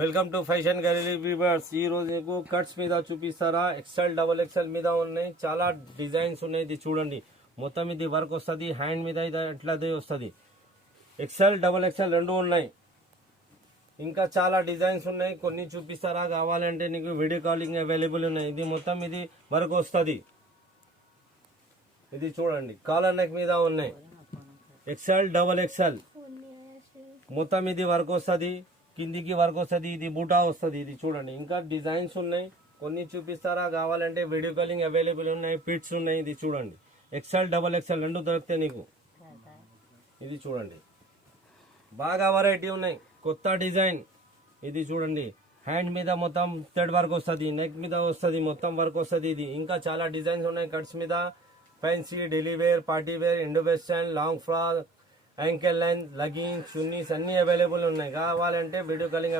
Welcome to fashion gallery weavers. ఈ రోజు మీకు కట్స్ మీద చూపిస్తారా. ఎక్స్ఎల్ డబుల్ ఎక్స్ఎల్ మీద ఉన్నాయి, చాలా డిజైన్స్ ఉన్నాయి. ఇది చూడండి, మొత్తం ఇది వర్క్ వస్తుంది, హ్యాండ్ మీద ఇది ఎట్లాది వస్తుంది. ఎక్స్ఎల్ డబుల్ ఎక్స్ఎల్ రెండు ఉన్నాయి, ఇంకా చాలా డిజైన్స్ ఉన్నాయి. కొన్ని చూపిస్తారా, కావాలంటే నీకు వీడియో కాలింగ్ అవైలబుల్ ఉన్నాయి. ఇది మొత్తం ఇది వర్క్ వస్తుంది. ఇది చూడండి, కాలర్ నెక్ మీద ఉన్నాయి. ఎక్స్ఎల్ డబుల్ ఎక్స్ఎల్ మొత్తం ఇది వర్క్ వస్తుంది, కిందికి వర్క్ వస్తుంది, ఇది బూటా వస్తుంది. ఇది చూడండి, ఇంకా డిజైన్స్ ఉన్నాయి. కొన్ని చూపిస్తారా, కావాలంటే వీడియో కాలింగ్ అవైలబుల్ ఉన్నాయి. పిట్స్ ఉన్నాయి. ఇది చూడండి, ఎక్స్ఎల్ డబల్ ఎక్స్ఎల్ రెండు దొరుకుతాయి నీకు. ఇది చూడండి, బాగా వెరైటీ ఉన్నాయి, కొత్త డిజైన్. ఇది చూడండి, హ్యాండ్ మీద మొత్తం థ్రెడ్ వర్క్ వస్తుంది, నెక్ మీద వస్తుంది, మొత్తం వర్క్ వస్తుంది. ఇది ఇంకా చాలా డిజైన్స్ ఉన్నాయి. కట్స్ మీద fancy, daily wear, party wear, Indo western, long frock, ankle line, leggings, చున్నీస్ అన్ని అవైలబుల్ ఉన్నాయి. కావాలంటే వీడియో కాలింగ్